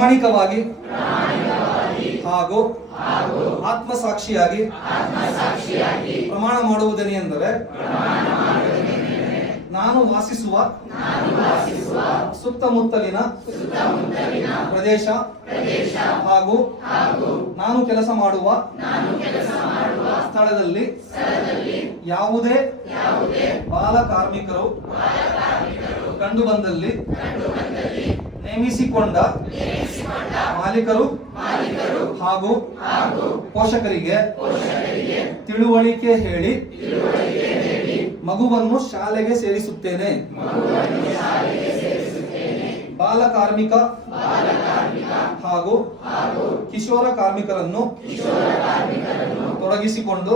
ಪ್ರಾಮಾಣಿಕವಾಗಿ ಹಾಗೂ ಆತ್ಮಸಾಕ್ಷಿಯಾಗಿ ಪ್ರಮಾಣ ಮಾಡುವುದೇನೆಂದರೆ ನಾನು ವಾಸಿಸುವ ಸುತ್ತಮುತ್ತಲಿನ ಪ್ರದೇಶ ಹಾಗೂ ನಾನು ಕೆಲಸ ಮಾಡುವ ಸ್ಥಳದಲ್ಲಿ ಯಾವುದೇ ಬಾಲ ಕಾರ್ಮಿಕರು ಕಂಡುಬಂದಲ್ಲಿ ನೇಮಿಸಿಕೊಂಡ ಮಾಲೀಕರು ಹಾಗೂ ಪೋಷಕರಿಗೆ ತಿಳುವಳಿಕೆ ಹೇಳಿ ಮಗುವನ್ನು ಶಾಲೆಗೆ ಸೇರಿಸುತ್ತೇನೆ. ಬಾಲ ಕಾರ್ಮಿಕ ಹಾಗೂ ಕಿಶೋರ ಕಾರ್ಮಿಕರನ್ನು ತೊಡಗಿಸಿಕೊಂಡು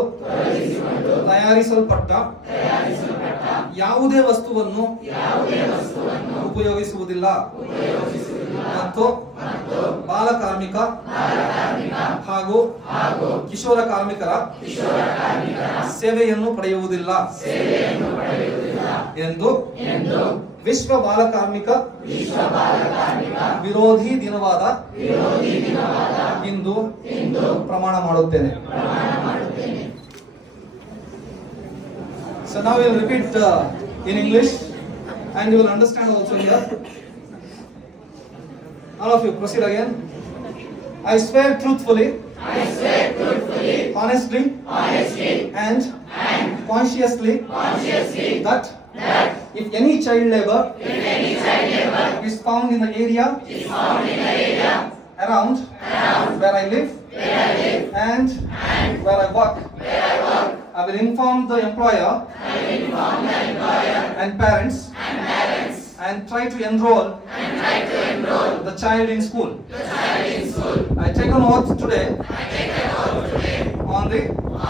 ತಯಾರಿಸಲ್ಪಟ್ಟ ಯಾವುದೇ ವಸ್ತುವನ್ನು ಉಪಯೋಗಿಸುವುದಿಲ್ಲ. ಮತ್ತು ಬಾಲಕಾರ್ಮಿಕ ಹಾಗೂ ಕಿಶೋರ ಕಾರ್ಮಿಕರ ಸೇವೆಯನ್ನು ಪಡೆಯುವುದಿಲ್ಲ ಎಂದು ವಿಶ್ವ ಬಾಲಕಾರ್ಮಿಕ ವಿರೋಧಿ ದಿನವಾದ ಇಂದು ಪ್ರಮಾಣ ಮಾಡುತ್ತೇನೆ we'll repeat uh, in English and you will understand also here. All of you, proceed again. I swear truthfully. I swear truthfully. Honestly. Honestly. And. And. Consciously. Consciously. That. That. If any child labor. If any child labor. Is found in the area. Is found in the area. Around. Around. Where I live. Where I live. And. And. Where I work. Where I work. I will inform the employer. I will inform the employer. And parents. And parents and try to enroll, try to enroll the child in school. the child in school. I take an oath today I take an oath today on the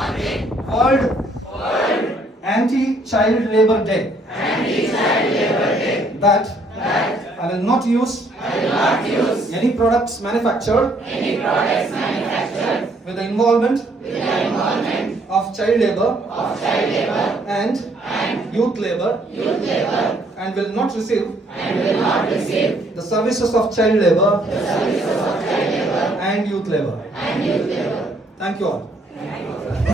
on the World World Anti Child Labor Day Anti-Child Labor Day that that I will not use I will not use any products manufactured any products manufactured with the involvement with the involvement of child labor, of child labor and, and youth labor, youth labor and will not receive, and will not receive the services of child labor, the services of child labor and youth labor. and youth labor. Thank you all. Thank you.